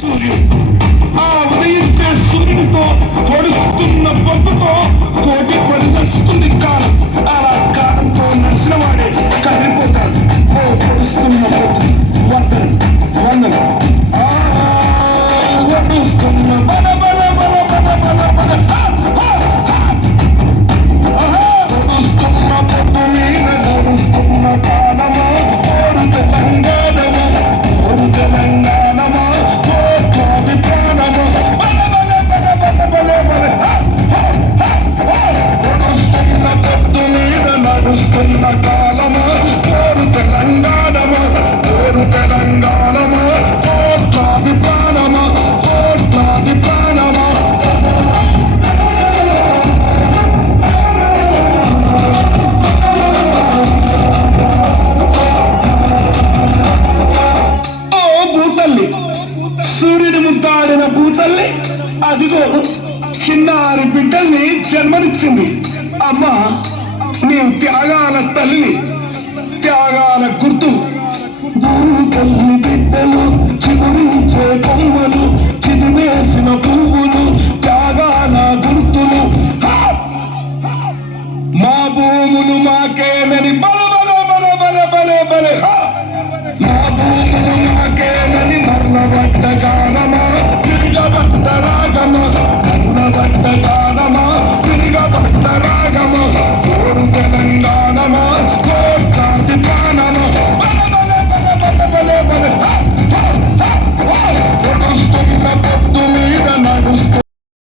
సూర్యుడు ఆ ఉదయించే సూర్యుడితో పొడుస్తున్న పొద్దుతో కోటి పడి నడుస్తుంది కాలం. అలా కాలంతో నడిచిన వాడే కదిలిపోతాడు. ఓ పొడుస్తున్న పొద్దు వందనం వందనం వడుస్తున్న బల బల బల బల బల బల పొడుస్తున్న పొద్దు మీద నడుస్తున్న కాలమా ఓరు తెలంగాణమా ఓరు తెలంగాణమా కోట్లాది ప్రాణమా బల బల బల బల బల బల పొడుస్తున్న పొద్దు మీద నడుస్తున్న కాలమా ఓరు తెలంగాణమా ఓరు తెలంగాణమా కోట్లాది ప్రాణమా కోట్లాది ప్రాణమా. సూర్యుడి ముద్దాడిన భూతల్లి అదిగో చిన్నారి బిడ్డల్ని జన్మనిచ్చింది. అమ్మా నీవు త్యాగాల తల్లిని, త్యాగాల గుర్తు. భూతల్లి బిడ్డలు చిగురించే కొమ్మలు, చిదివేసిన పువ్వులు, త్యాగాల గుర్తులు. మా భూములు మాకేనని బల బల బల బల బల బల మా భూములు మాకేనని మర్లబట్ట గానమా తిరగబట్ట రాగమా మర్లబట్ట గానమా తిరగబట్ట